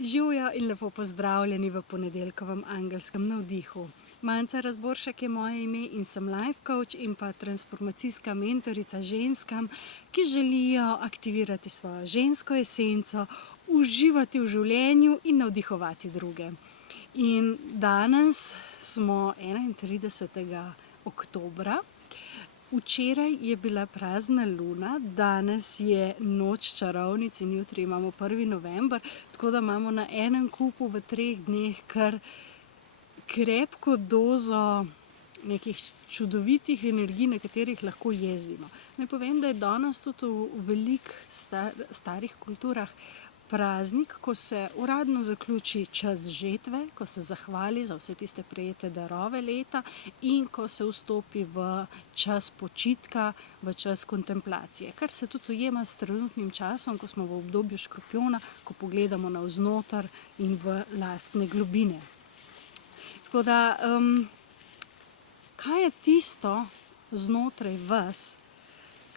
Živjo in lepo pozdravljeni v ponedeljkovem angelskem navdihu. Manca Razboršek je moje ime in sem life coach in pa transformacijska mentorica ženskam, ki želijo aktivirati svojo žensko esenco, uživati v življenju in navdihovati druge. In danes smo 31. oktobra. Včeraj je bila prazna luna, danes je noč čarovnic in jutri imamo 1. november, tako da imamo na enem kupu v 3 dneh kar krepko dozo nekih čudovitih energij, na katerih lahko jezdimo. Naj povem, da je danes tudi v velikih starih kulturah praznik, ko se uradno zaključi čas žetve, ko se zahvali za vse tiste prejete darove leta in ko se vstopi v čas počitka, v čas kontemplacije. Kar se tudi ujema s trenutnim časom, ko smo v obdobju škorpijona, ko pogledamo navznoter in v lastne globine. Tako da, kaj je tisto znotraj vas,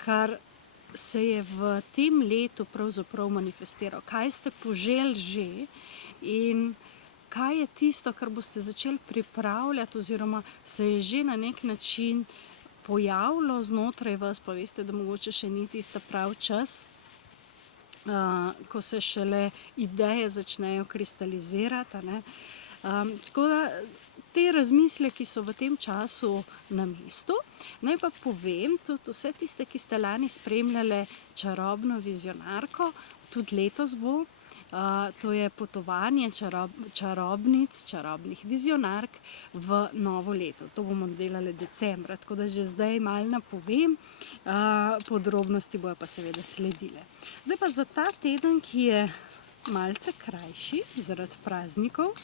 kar se je v tem letu pravzaprav manifestiralo? Kaj ste poželi že in kaj je tisto, kar boste začeli pripravljati oziroma se je že na nek način pojavilo znotraj vas, pa veste, da mogoče še ni tista prav čas, ko se šele ideje začnejo kristalizirati, ne? Tako da te razmisleki so v tem času na mestu. Naj pa povem tudi vse tiste, ki ste lani spremljale Čarobno vizionarko, tudi letos bo. To je potovanje čarobnic, čarobnih vizionark v novo leto. To bomo delali decembra, tako da že zdaj malo napovem, podrobnosti bojo pa seveda sledile. Zdaj pa za ta teden, ki je malce krajši zaradi praznikov,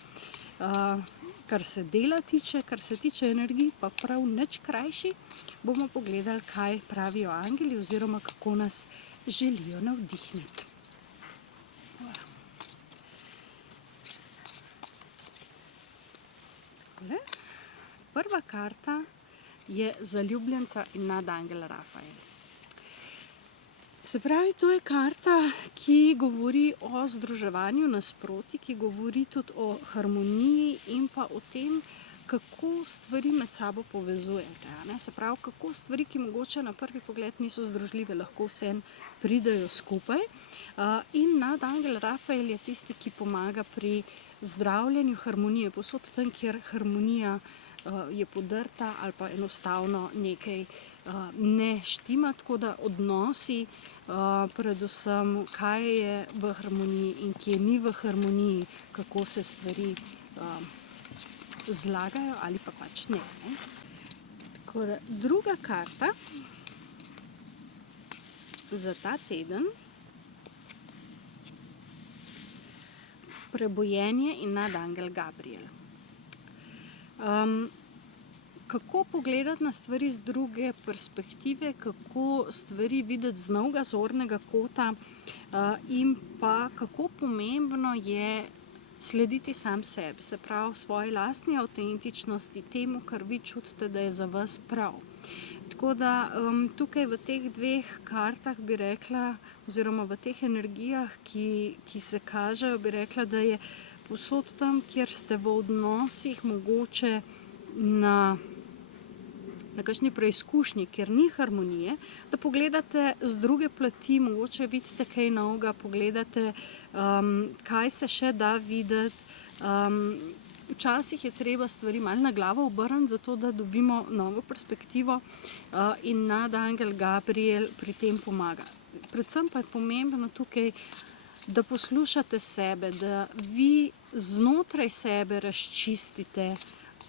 kar se dela tiče, kar se tiče energij, pa prav nič krajši, bomo pogledali, kaj pravijo angeli oziroma kako nas želijo navdihniti. Takole. Prva karta je zaljubljenca in nadangel Rafael. Se pravi, to je karta, ki govori o združevanju nasprotij, ki govori tudi o harmoniji in pa o tem, kako stvari med sabo povezujete. Se pravi, kako stvari, ki mogoče na prvi pogled niso združljive, lahko vseeno pridejo skupaj. In nadangel Rafael je tisti, ki pomaga pri zdravljenju harmonije, povsod tam, kjer harmonija je podrta ali pa enostavno nekaj ne štima, tako da odnosi, predvsem kaj je v harmoniji in kje ni v harmoniji, kako se stvari zlagajo ali pa pač ne. Tako da druga karta za ta teden, prebojenje in nadangel Gabriel. Kako pogledati na stvari z druge perspektive, kako stvari videti z novega zornega kota in pa kako pomembno je slediti sam sebi, se pravi svoji lastni avtentičnosti, temu, kar vi čutite, da je za vas prav. Tako da tukaj v teh 2 kartah bi rekla, oziroma v teh energijah, ki se kažejo, bi rekla, da je povsod tam, kjer ste v odnosih mogoče na kakšni preizkušnji, kjer ni harmonije, da pogledate z druge plati, mogoče vidite kaj novega, pogledate, kaj se še da videti. Včasih je treba stvari malo na glavo obrniti, zato da dobimo novo perspektivo in nadangel Gabriel pri tem pomaga. Predvsem pa je pomembno tukaj, da poslušate sebe, da vi znotraj sebe razčistite,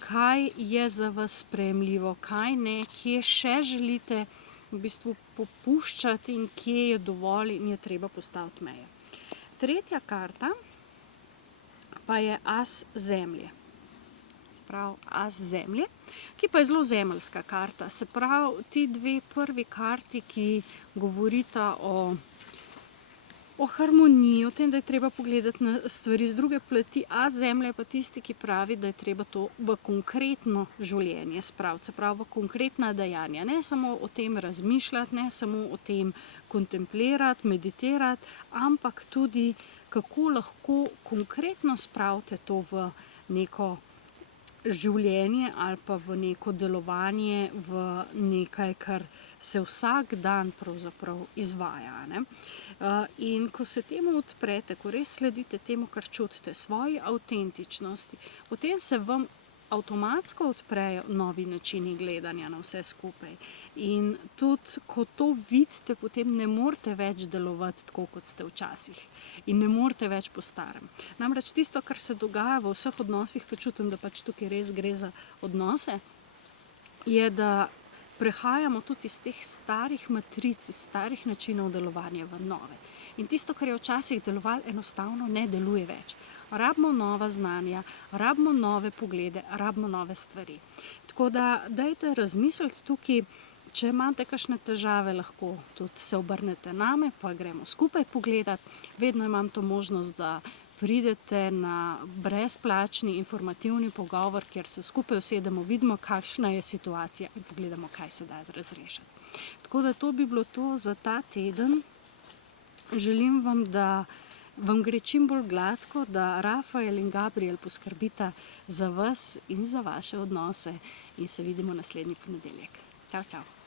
kaj je za vas sprejemljivo, kaj ne, kje še želite v bistvu popuščati in kje je dovolj in je treba postaviti meje. Tretja karta pa je as zemlje. Se pravi, as zemlje, ki pa je zelo zemeljska karta. Se pravi, ti 2 prvi karti, ki govorita o o harmoniji, o tem, da je treba pogledati na stvari z druge plati, a Zemlja je pa tisti, ki pravi, da je treba to v konkretno življenje spraviti, se pravi v konkretna dejanja. Ne samo o tem razmišljati, ne samo o tem kontemplirati, meditirati, ampak tudi kako lahko konkretno spravite to v neko življenje ali pa v neko delovanje, v nekaj, kar se vsak dan pravzaprav izvaja. Ne? In ko se temu odprete, ko res sledite temu, kar čutite, svoji avtentičnosti, potem se vam avtomatsko odprejo novi načini gledanja na vse skupaj. In tudi, ko to vidite, potem ne morete več delovati tako, kot ste včasih. In ne morete več po starem. Namreč tisto, kar se dogaja v vseh odnosih, ko čutim, da pač tukaj res gre za odnose, je, da prehajamo tudi iz teh starih matric, iz starih načinov delovanja v nove. In tisto, kar je včasih delovalo, enostavno ne deluje več. Rabimo nova znanja, rabimo nove poglede, rabimo nove stvari. Tako da dajte razmisliti tukaj, če imate kakšne težave, lahko tudi se obrnete name, pa gremo skupaj pogledati. Vedno imam to možnost, da pridete na brezplačni informativni pogovor, kjer se skupaj usedemo, vidimo, kakšna je situacija in pogledamo, kaj se da razrešiti. Tako da to bi bilo to za ta teden. Želim vam, da vam gre čim bolj gladko, da Rafael in Gabriel poskrbita za vas in za vaše odnose in se vidimo naslednji ponedeljek. Čau, čau.